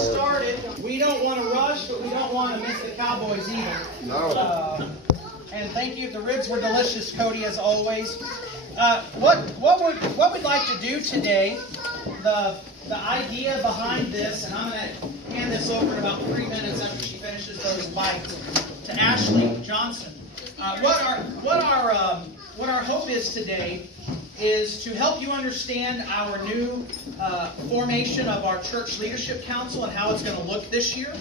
started. We don't want to rush, but we don't want to miss the Cowboys either. No. And thank you. The ribs were delicious, Cody, as always. What we'd like to do today, the idea behind this, and I'm going to hand this over in about 3 minutes after she finishes those bites, to Ashley Johnson. What our hope is today is to help you understand our new formation of our church leadership council and how it's going to look this year,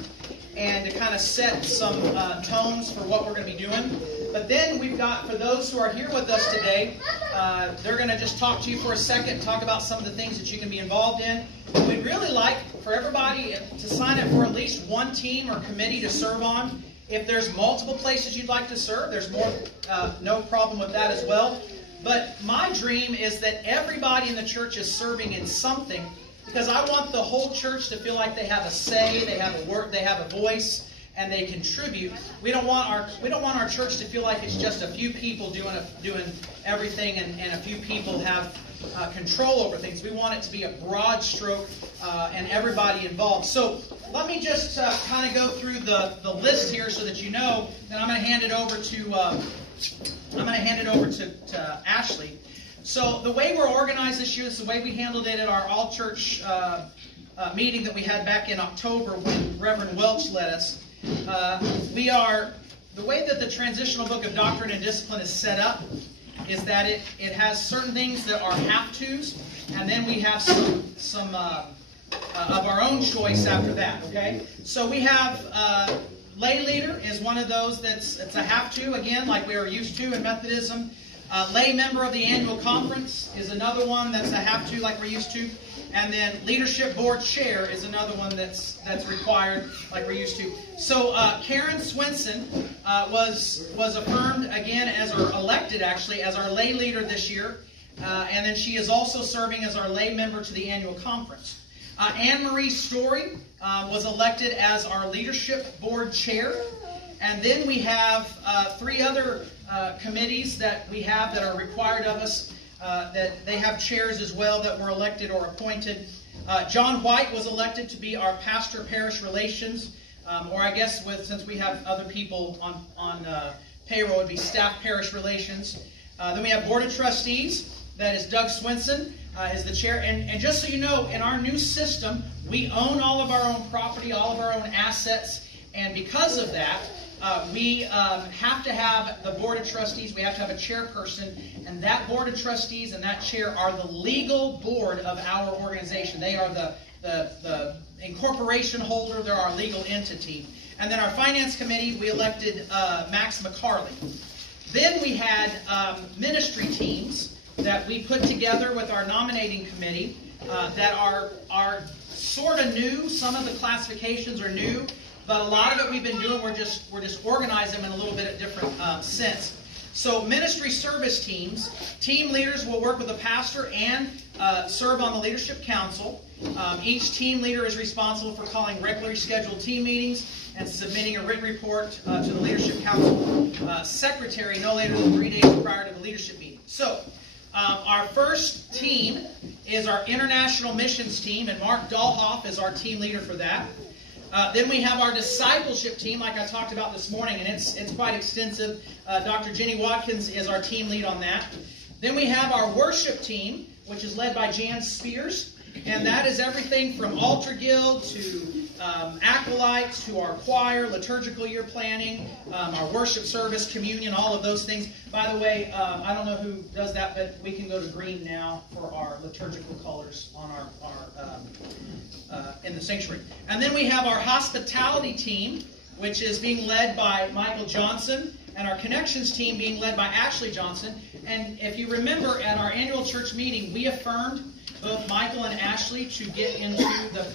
and to kind of set some tones for what we're going to be doing. But then we've got, for those who are here with us today, they're going to just talk to you for a second, talk about some of the things that you can be involved in. We'd really like for everybody to sign up for at least one team or committee to serve on. If there's multiple places you'd like to serve, there's no problem with that as well. But my dream is that everybody in the church is serving in something, because I want the whole church to feel like they have a say, they have a work, they have a voice, and they contribute. We don't want our church to feel like it's just a few people doing everything, and a few people have control over things. We want it to be a broad stroke and everybody involved. So let me just kind of go through the list here so that you know. Then I'm going to hand it over to Ashley. So the way we're organized this year, this is the way we handled it at our all-church meeting that we had back in October when Reverend Welch led us. The way that the transitional book of doctrine and discipline is set up is that it has certain things that are have-tos, and then we have some of our own choice after that, okay? So we have lay leader is one of those it's a have-to, again, like we are used to in Methodism. Lay member of the annual conference is another one that's a have-to, like we're used to. And then leadership board chair is another one that's required, like we're used to. So Karen Swenson was affirmed again elected actually as our lay leader this year, and then she is also serving as our lay member to the annual conference. Anne Marie Story was elected as our leadership board chair, and then we have 3 other committees that we have that are required of us. That they have chairs as well that were elected or appointed. John White was elected to be our pastor parish relations, or I guess since we have other people on payroll, it would be staff parish relations. Then we have board of trustees. That is Doug Swenson is the chair. And just so you know, in our new system, we own all of our own property, all of our own assets, and because of that, we have to have the board of trustees. We have to have a chairperson, and that board of trustees and that chair are the legal board of our organization. They are the incorporation holder. They're our legal entity. And then our finance committee, we elected Max McCarley. Then we had ministry teams that we put together with our nominating committee that are sort of new. Some of the classifications are new. But a lot of it we've been doing, we're just organizing them in a little bit of different sense. So ministry service teams, team leaders will work with the pastor and serve on the leadership council. Each team leader is responsible for calling regularly scheduled team meetings and submitting a written report to the leadership council secretary no later than 3 days prior to the leadership meeting. So our first team is our international missions team, and Mark Dahlhoff is our team leader for that. Then we have our discipleship team, like I talked about this morning, and it's quite extensive. Dr. Jenny Watkins is our team lead on that. Then we have our worship team, which is led by Jan Spears, and that is everything from altar guild to acolytes to our choir, liturgical year planning, our worship service, communion, all of those things. By the way, I don't know who does that, but we can go to green now for our liturgical colors on our in the sanctuary. And then we have our hospitality team, which is being led by Michael Johnson, and our connections team being led by Ashley Johnson. And if you remember, at our annual church meeting, we affirmed both Michael and Ashley to get into the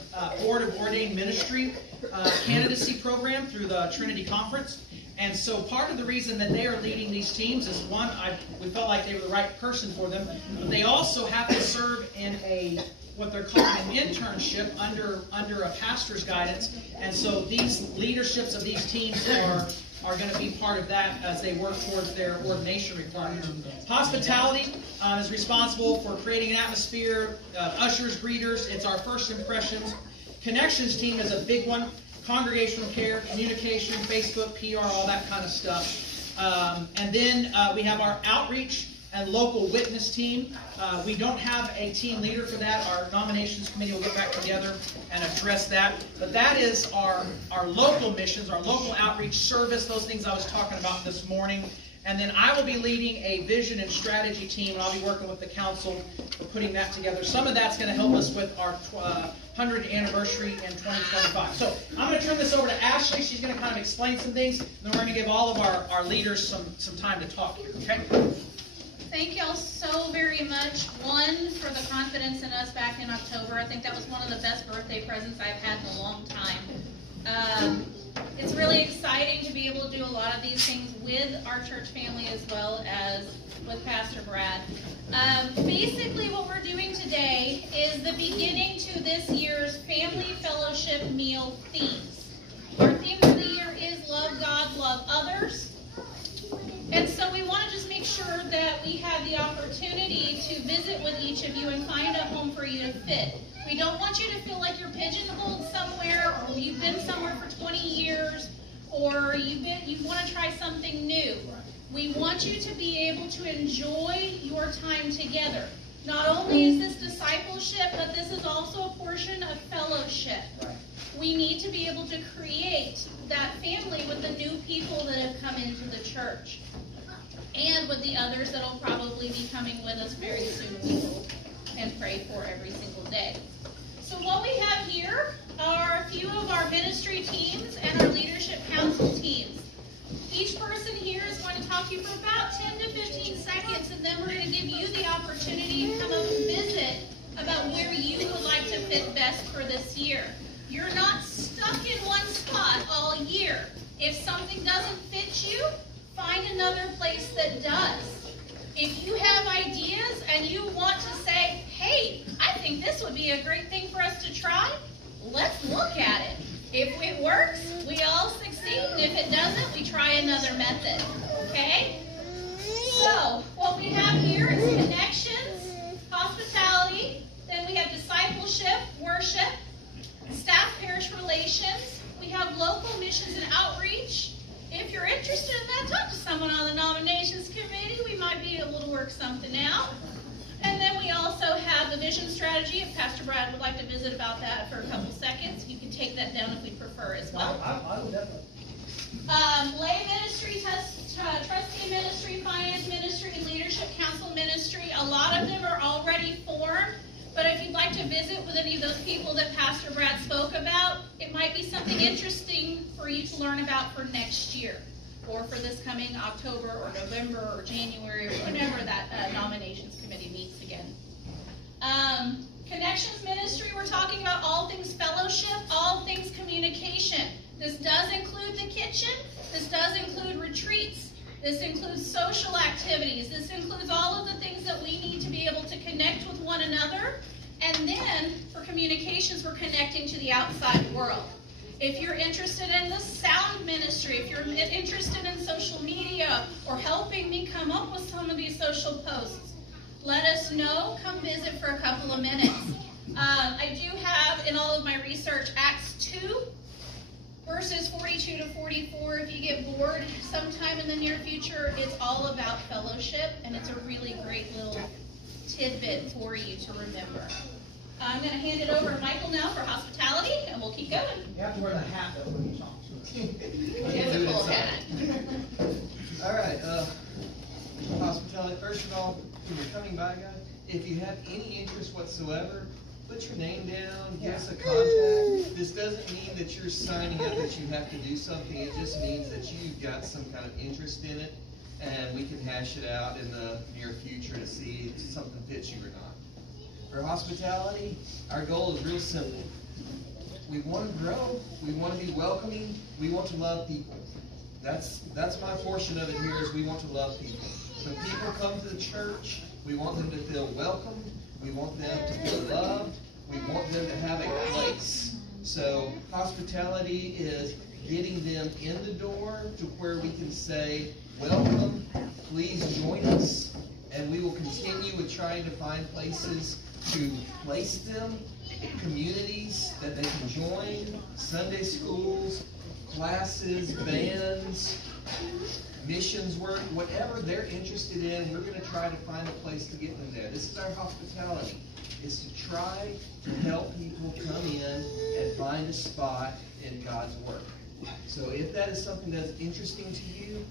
Board of Ordained Ministry candidacy program through the Trinity Conference. And so part of the reason that they are leading these teams is, one, we felt like they were the right person for them, but they also have to serve in what they're calling an internship under a pastor's guidance. And so these leaderships of these teams are going to be part of that as they work towards their ordination requirements. Hospitality is responsible for creating an atmosphere, ushers, greeters. It's our first impressions. Connections team is a big one. Congregational care, communication, Facebook, PR, all that kind of stuff. And then we have our outreach and local witness team. We don't have a team leader for that. Our nominations committee will get back together and address that. But that is our local missions, our local outreach service, those things I was talking about this morning. And then I will be leading a vision and strategy team, and I'll be working with the council for putting that together. Some of that's going to help us with our 100th anniversary in 2025. So I'm going to turn this over to Ashley. She's going to kind of explain some things, and then we're going to give all of our leaders some time to talk here. Okay? Thank y'all so very much. One, for the confidence in us back in October. I think that was one of the best birthday presents I've had in a long time. It's really exciting to be able to do a lot of these things with our church family as well as with Pastor Brad. Basically what we're doing today is the beginning to this year's Family Fellowship Meal themes. Our theme for the year is Love God, Love Others. And so we want to just make sure that we have the opportunity to visit with each of you and find a home for you to fit. We don't want you to feel like you're pigeonholed somewhere, or you've been somewhere for 20 years, or you want to try something new. We want you to be able to enjoy your time together. Not only is this discipleship, but this is also a portion of fellowship. We need to be able to create that family with the new people that have come into the church, and with the others that will probably be coming with us very soon. We hope and pray for every single day. So what we have here are a few of our ministry teams and our leadership council teams. Each person here is going to talk to you for about 10 to 15 seconds, and then we're going to give you the opportunity to come up and visit about where you would like to fit best for this year. You're not stuck in one spot all year. If something doesn't fit you, find another place that does. If you have ideas and you want to say, hey, I think this would be a great thing for us to try, let's look at it. If it works, we all succeed, and if it doesn't, we try another method. Okay? So, what we have here is connections, hospitality, then we have discipleship, worship, staff parish relations, we have local missions and outreach. If you're interested in that, talk to someone on the nominations committee. We might be able to work something out. And then we also have the vision strategy. If Pastor Brad would like to visit about that for a couple seconds, you can take that down if we prefer as well. I would definitely. Lay ministry, trustee ministry, finance ministry, and leadership council ministry. A lot of them are already formed. But if you'd like to visit with any of those people that Pastor Brad spoke about, it might be something interesting for you to learn about for next year, or for this coming October or November or January, or whenever that nominations committee meets again. Connections ministry, we're talking about all things fellowship, all things communication. This does include the kitchen. This does include retreats. This includes social activities. This includes all of the things that we need to be able to connect with one another. And then, for communications, we're connecting to the outside world. If you're interested in the sound ministry, if you're interested in social media, or helping me come up with some of these social posts, let us know. Come visit for a couple of minutes. I do have, in all of my research, Acts 2, verses 42 to 44. If you get bored sometime in the near future, it's all about fellowship, and it's a really great little tidbit for you to remember. I'm going to hand it over to Michael now for hospitality, and we'll keep going. You have to wear the hat, though, when you talk. He has a cool hat. All right, hospitality. First of all, when you're coming by, guys, if you have any interest whatsoever, put your name down, give us a contact. This doesn't mean that you're signing up that you have to do something. It just means that you've got some kind of interest in it, and we can hash it out in the near future to see if something fits you or not. For hospitality, our goal is real simple. We want to grow. We want to be welcoming. We want to love people. That's my portion of it here, is we want to love people. When people come to the church, we want them to feel welcome. We want them to feel loved. We want them to have a place. So hospitality is getting them in the door to where we can say, welcome, please join us. And we will continue with trying to find places to place them, communities that they can join Sunday schools, classes, bands, missions work, whatever they're interested in, we're going to try to find a place to get them there. This is our hospitality, is to try to help people come in and find a spot in God's work. So if that is something that's interesting to you,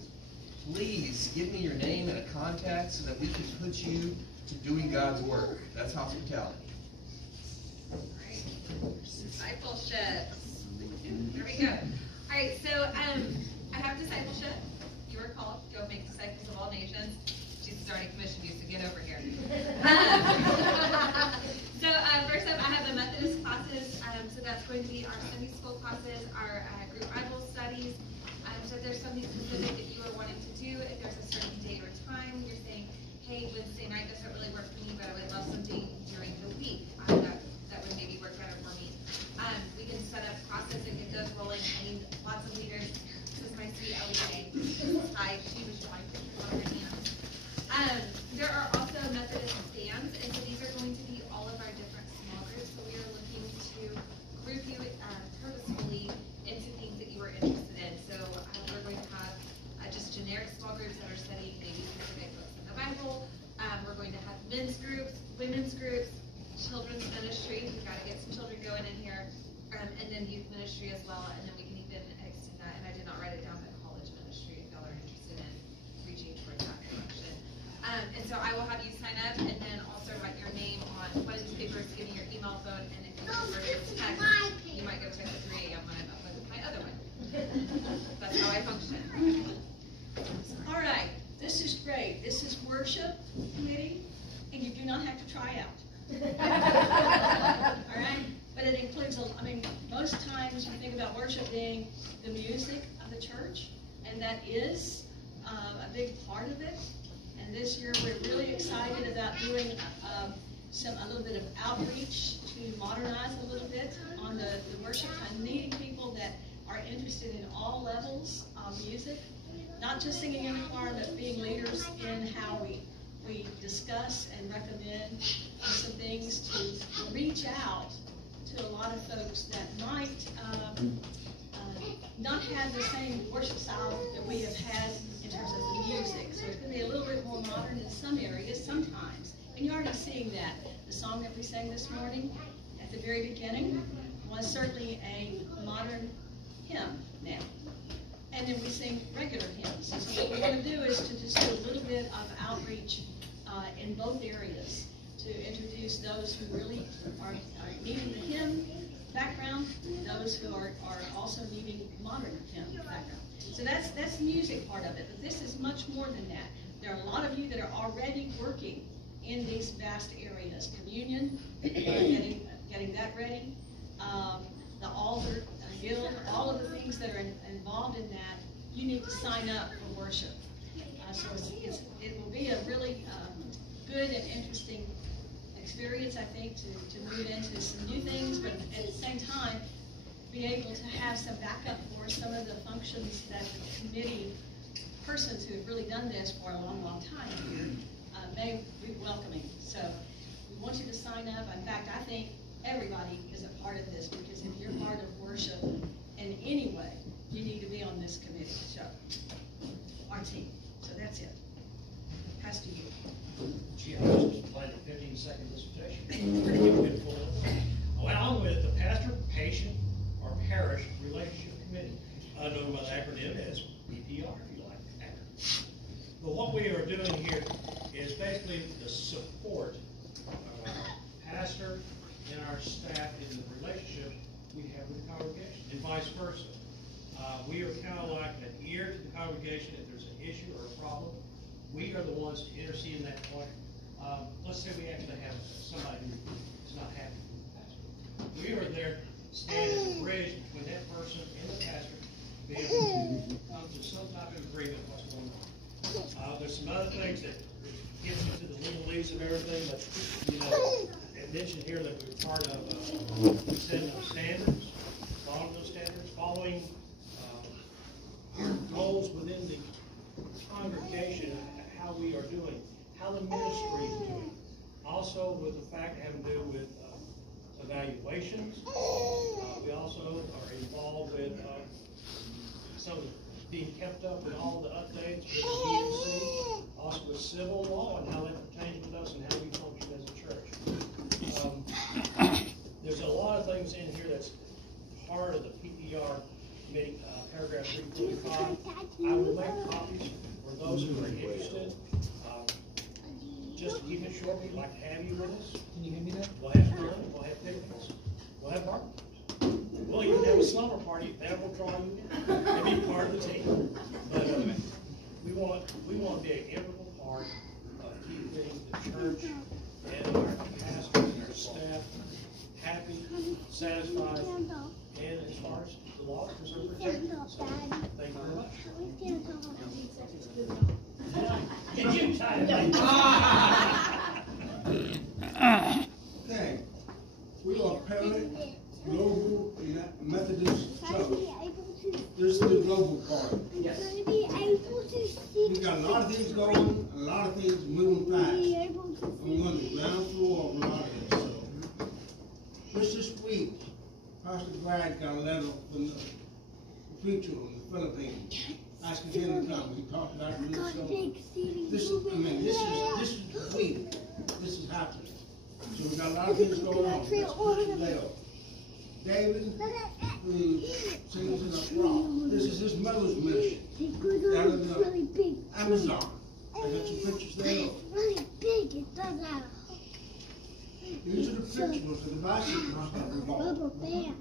please give me your name and a contact so that we can put you to doing God's work. That's hospitality. Alright, discipleship. There we go. Alright, so I have discipleship. You are called, go make disciples of all nations. Jesus already commissioned you, so get over here. So first up, I have the Methodist classes. So that's going to be our Sunday school classes, our group Bible studies. So if there's something specific that you are wanting to do, if there's a certain date or time, you're saying, hey, Wednesday night doesn't really work for me, but I would love something during the week. That would maybe work better for me. We can set up classes and get those rolling. I mean, lots of leaders. This is my sweet LEA. Hi, she was showing pictures on her hands. There are also Methodist bands, and so these are going to be all of our different small groups. So we are looking to group you purposefully into things that you are interested in. So we're going to have just generic small groups that are studying maybe specific books in the Bible. We're going to have men's groups, women's groups, children's ministry. We've got to get some children going in here, and then youth ministry as well. And then we can even extend that. And I did not write it down, but college ministry if y'all are interested in reaching towards that direction. And so I will have you sign up, and then also write your name on one of these papers, give me your email, phone, and if you prefer to text, you might get a text at 3 a.m. when I'm up with my other one. That's how I function. All right, this is great. This is worship committee, and you do not have to try out. All right, but it includes, most times you think about worship being the music of the church, and that is a big part of it. And this year we're really excited about doing a little bit of outreach to modernize a little bit on the worship and meeting people that are interested in all levels of music, not just singing in the choir, but being leaders in how we discuss and recommend some things to reach out to a lot of folks that might not have the same worship style that we have had in terms of the music. So it can be a little bit more modern in some areas sometimes. And you're already seeing that. The song that we sang this morning at the very beginning was certainly a modern hymn now. And then we sing regular hymns. And so what we're going to do is to just do a little bit of outreach in both areas to introduce those who really are needing the hymn background, those who are also needing modern hymn background. So that's the music part of it, but this is much more than that. There are a lot of you that are already working in these vast areas. Communion, getting that ready, the altar, guild, all of the things that are involved in that, you need to sign up for worship. So it will be a really good and interesting experience, I think, to move into some new things, but at the same time, be able to have some backup for some of the functions that the committee persons who have really done this for a long, long time here may be welcoming. So we want you to sign up. In fact, I think everybody is a part of this, because if you're part of worship in any way, you need to be on this committee. So our team. So that's it. Pass to you. Gee, I was just planning a 15-second dissertation. Along with the pastor, patient, or parish relationship committee, known by the acronym as PPR, if you like the acronym. But what we are doing here is basically the support of our pastor and our staff in the relationship we have with the congregation, and vice versa. We are kind of like an ear to the congregation if there's an issue or a problem. We are the ones to intercede in that point. Let's say we actually have somebody who is not happy with the pastor. We are there standing as a bridge between that person and the pastor to be able to come to some type of agreement on what's going on. There's some other things that get into the legalese of everything, but I mentioned here that we're part of setting up standards, following those standards, following our goals within the congregation, how we are doing, how the ministry is doing. Also with the fact having to do with evaluations. We up with all the updates with the DMC, also with civil law and how that pertains with us and how we function as a church. There's a lot of things in here that's part of the PPR committee, paragraph 345. I will make copies for those who are interested. Just to keep it short, we'd like to have you with us. Can you hand me that? We'll have fun, we'll have picnics, we'll have barbecues. We'll even have a slumber party, that will draw you in, and be part of the team. But we want to be an integral part of keeping the church and our pastors and our staff happy, satisfied, and as far as the law is concerned, protected. So, thank you very much. Get you tired. Okay, we are Perritte Global Methodist Church. This is the global part. Yes. We got a lot of things going, a lot of things moving fast. I'm on the ground floor of a lot of this. So, just this week, Pastor Brad got a letter from the preacher in the Philippines asking him to come. We talked about it really slow. This is the week. This is happening. So we got a lot of things going on. David, who sings in a rock. This is his mother's mission. Down in the Amazon. I got some pictures there. It's really big. It does have These are the pictures of the bicycles that we a bought. rubber band.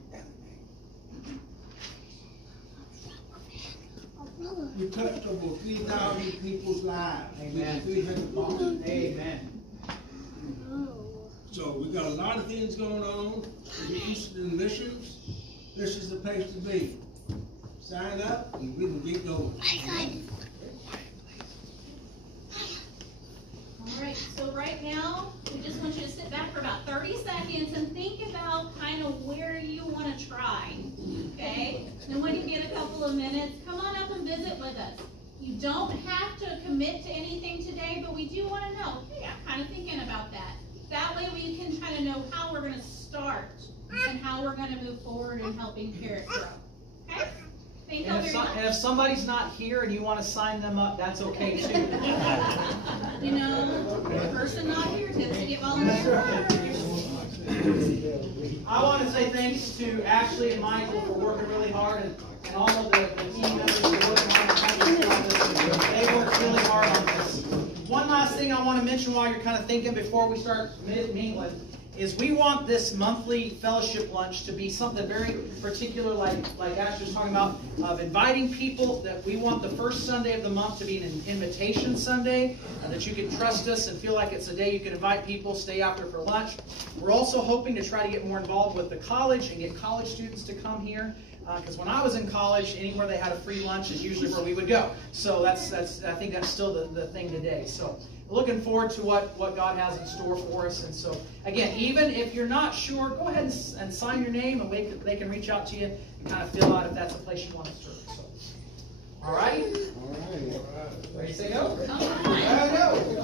We touched over 3,000 people's lives. Amen. 300 boxes. Amen. So we got a lot of things going on. If you're interested in missions, this is the place to be. Sign up and we can get going. All right, so right now, we just want you to sit back for about 30 seconds and think about kind of where you want to try, okay? Then when you get a couple of minutes, come on up and visit with us. You don't have to commit to anything today, but we do want to know, hey, I'm kind of thinking about that. That way we can kind of know how we're going to start and how we're going to move forward in helping Perritte grow, okay? Thank you all very much. And if somebody's not here and you want to sign them up, that's okay too. You know, the person not here tends to get volunteers. I want to say thanks to Ashley and Michael for working really hard and all of the team members for working on this. They worked really hard on this. One last thing I want to mention while you're kind of thinking before we start mingling is we want this monthly fellowship lunch to be something very particular, like Ashley was talking about, of inviting people. That we want the first Sunday of the month to be an invitation Sunday, that you can trust us and feel like it's a day you can invite people, stay after for lunch. We're also hoping to try to get more involved with the college and get college students to come here. Because when I was in college, anywhere they had a free lunch is usually where we would go. So I think that's still the thing today. So looking forward to what God has in store for us. And so, again, even if you're not sure, go ahead and sign your name, and they can reach out to you and kind of fill out if that's a place you want to serve. So, all right? All right. Ready to go? All right. There we go.